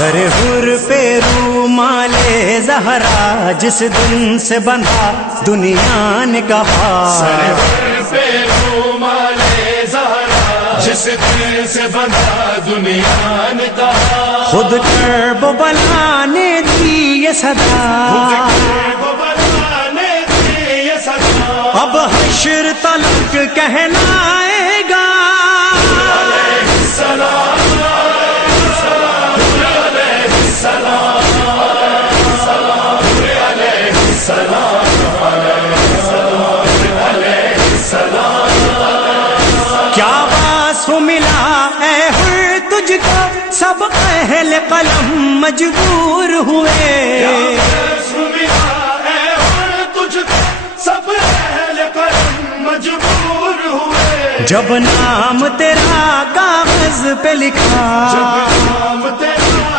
سر حر پہ رومال زہرا جس دن سے بندھا دنیا نے کہا، سر حر پہ رومال زہرا جس دن سے بندھا دنیا نے کہا، خود کرب و بلا نے دی یہ صدا، اب حشر تلک کہنا آئے گا، کیا وصف ملا اے حر تجھ کو، سب اہل قلم مجبور ہوئے، جب نام تیرا کاغذ پہ لکھا،